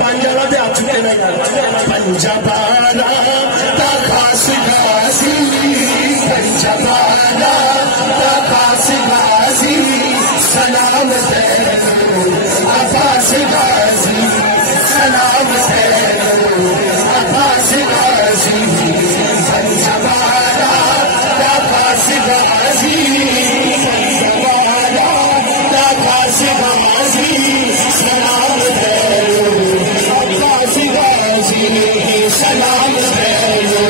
پانچ والا دے ہاتھ میں پنجابالا دا خاص غازی پنجابالا دا خاص غازی سلام تینو عباس غازی سلام تینو عباس غازی پنجابالا دا خاص غازی پنجابالا دا خاص غازی سلام تینو عباس غازی سلام تینو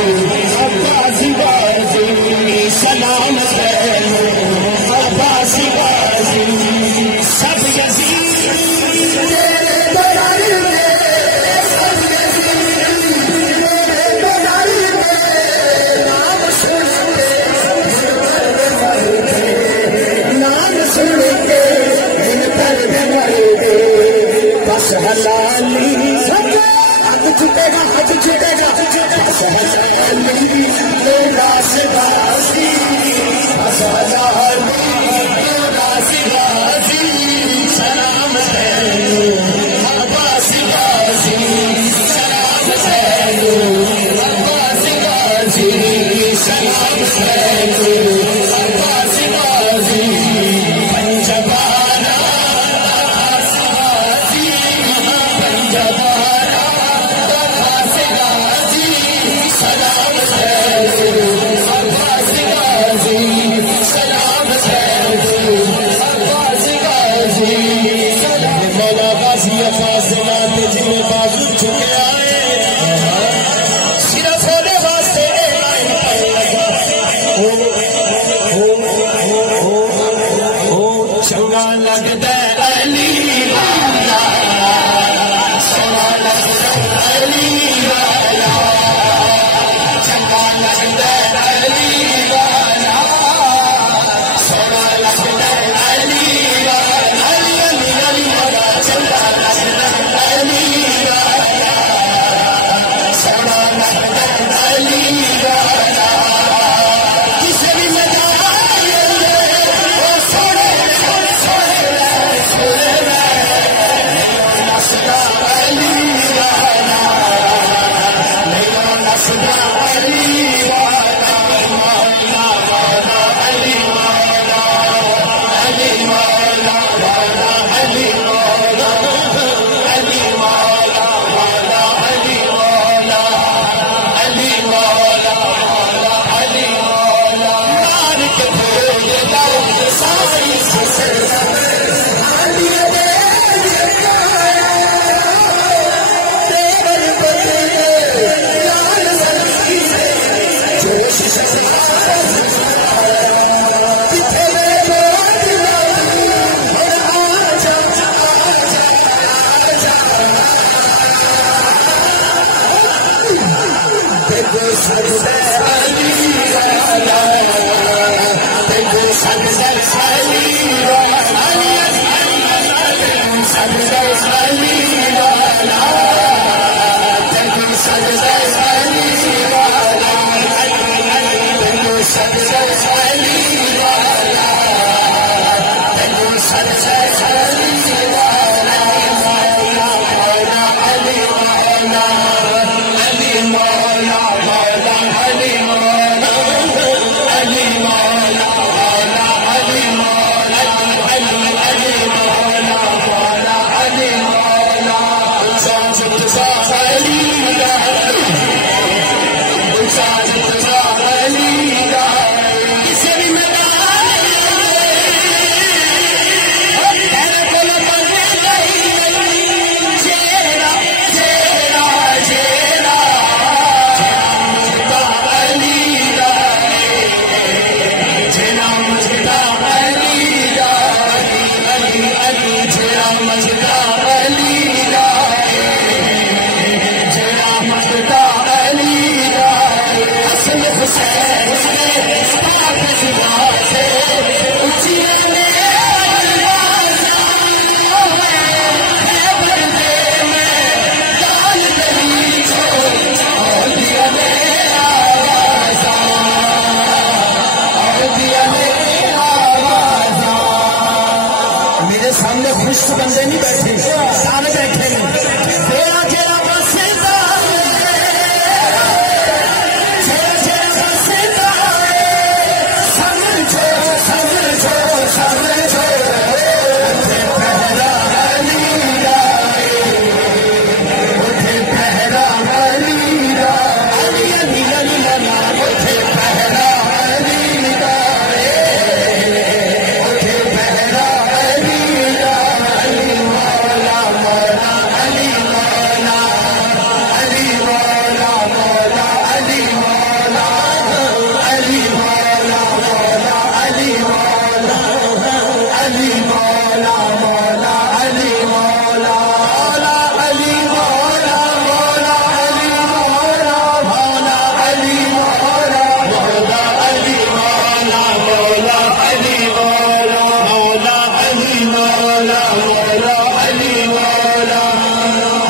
عباس غازی سلام تینو عباس غازی سب یزید بس حلالی حق چھٹے گا بس حلالی میرا غازی بس حلالی میرا غازی سلام تینو عباس غازی سلام تینو عباس غازی سلام تینو عباس غازی پنجابالا پنجابالا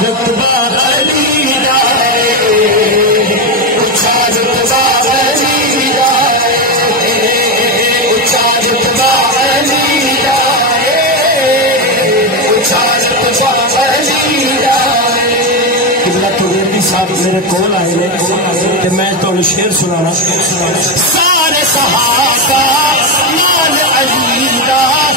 رتبہ علی دا اونچا رتبہ علی دا اونچا رتبہ علی دا اونچا رتبہ علی دا صاحب میرے کول آئے کہ میں تو شعر سنانا سارے صحابہ نال علی دا